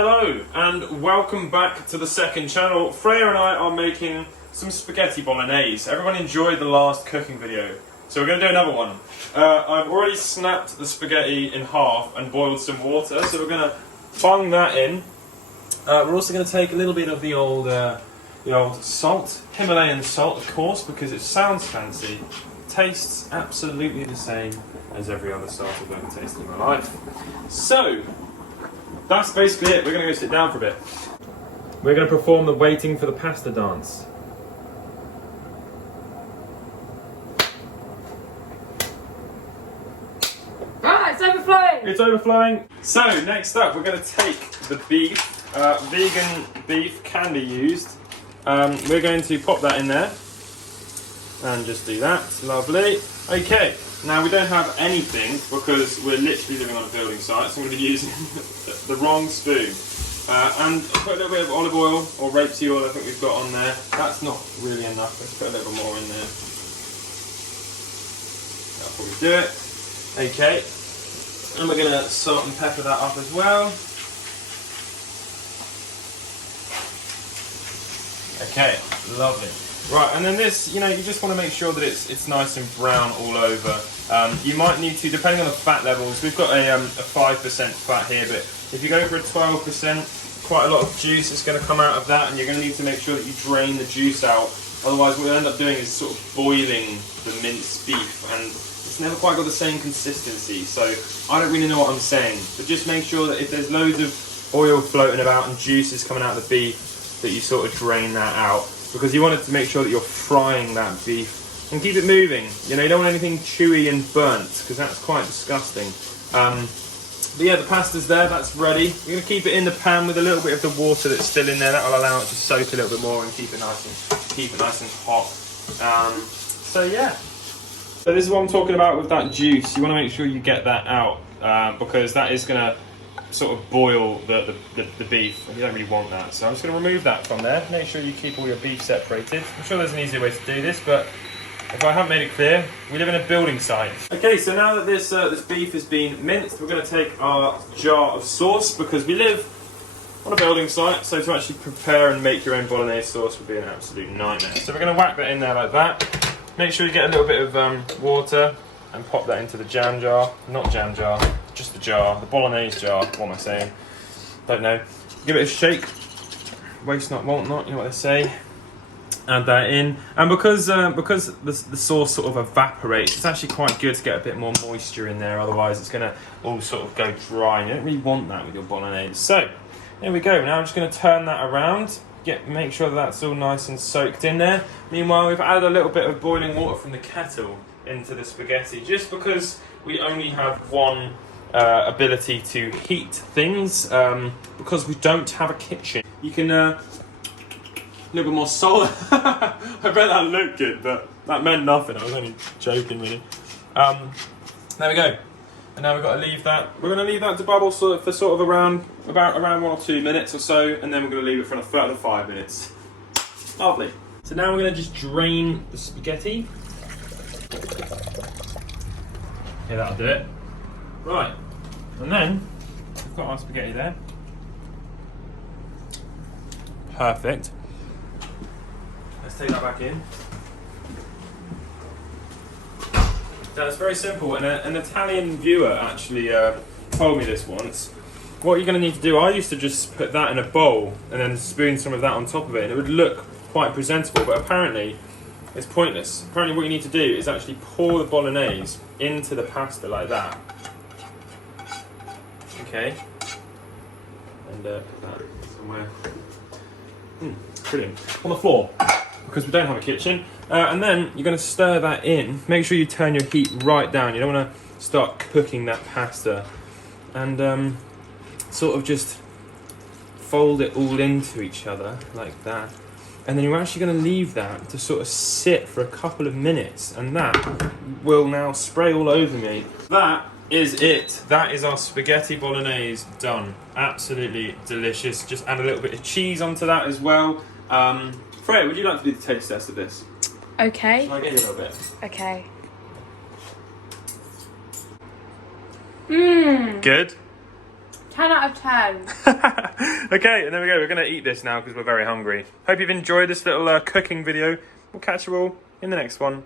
Hello and welcome back to the second channel. Freya and I are making some spaghetti bolognese. Everyone enjoyed the last cooking video, so we're going to do another one. I've already snapped the spaghetti in half and boiled some water, so we're going to bung that in. We're also going to take a little bit of the old salt, Himalayan salt, of course, because it sounds fancy. Tastes absolutely the same as every other salt I've ever tasted in my life. So that's basically it. We're going to go sit down for a bit. We're going to perform the waiting for the pasta dance. Ah, it's overflowing! It's overflowing. So next up, we're going to take the beef. Vegan beef can be used. We're going to pop that in there and just do that. Lovely. Okay. Now we don't have anything because we're literally living on a building site, so I'm going to be using the wrong spoon. And put a little bit of olive oil or rapeseed oil I think we've got on there. That's not really enough, let's put a little more in there. That'll probably do it. Okay. And we're going to salt and pepper that up as well. Okay, lovely. Right, and then this, you just want to make sure that it's nice and brown all over. You might need to, depending on the fat levels, we've got a 5% fat here, but if you go for a 12%, quite a lot of juice is going to come out of that, and you're going to need to make sure that you drain the juice out. Otherwise, what we'll end up doing is sort of boiling the minced beef, and it's never quite got the same consistency, so I don't really know what I'm saying. But just make sure that if there's loads of oil floating about and juices coming out of the beef, that you sort of drain that out. Because you want to make sure that you're frying that beef and keep it moving. You don't want anything chewy and burnt because that's quite disgusting. But yeah, the pasta's there, that's ready. You're going to keep it in the pan with a little bit of the water that's still in there. That will allow it to soak a little bit more and keep it nice and hot. So yeah. So this is what I'm talking about with that juice. You want to make sure you get that out because that is going to sort of boil the beef, and you don't really want that. So I'm just going to remove that from there. Make sure you keep all your beef separated. I'm sure there's an easier way to do this, but if I haven't made it clear, we live in a building site. Okay, so now that this beef has been minced, we're going to take our jar of sauce because we live on a building site, so to actually prepare and make your own bolognese sauce would be an absolute nightmare. So we're going to whack that in there like that. Make sure you get a little bit of water and pop that into the jam jar. Not jam jar, just the jar, the bolognese jar. What am I saying? Don't know. Give it a shake. Waste not, want not. You know what they say. Add that in, and because the sauce sort of evaporates, it's actually quite good to get a bit more moisture in there. Otherwise, it's going to all sort of go dry, and you don't really want that with your bolognese. So there we go. Now I'm just going to turn that around. Make sure that that's all nice and soaked in there. Meanwhile, we've added a little bit of boiling water from the kettle into the spaghetti, just because we only have one ability to heat things, because we don't have a kitchen. You can a little bit more salt. I bet that looked good, but that meant nothing. I was only joking, really. There we go. And now we've got to leave that. We're going to leave that to bubble for sort of around 1 or 2 minutes or so, and then we're going to leave it for a further 5 minutes. Lovely. So now we're going to just drain the spaghetti. Yeah, that'll do it. Right, and then we've got our spaghetti there. Perfect. Let's take that back in. So it's very simple, and an Italian viewer actually told me this once. What you're going to need to do, I used to just put that in a bowl and then spoon some of that on top of it, and it would look quite presentable, but apparently it's pointless. Apparently what you need to do is actually pour the bolognese into the pasta like that. Okay. And put that somewhere. Brilliant. On the floor, because we don't have a kitchen. And then you're going to stir that in. Make sure you turn your heat right down. You don't want to start cooking that pasta. And sort of just fold it all into each other like that. And then you're actually going to leave that to sort of sit for a couple of minutes, and that will now spray all over me. That is it. That is our spaghetti bolognese done. Absolutely delicious. Just add a little bit of cheese onto that as well. Freya, would you like to do the taste test of this? Okay. Shall I get you a little bit? Okay. Good? 10 out of 10. Okay, and there we go. We're going to eat this now because we're very hungry. Hope you've enjoyed this little cooking video. We'll catch you all in the next one.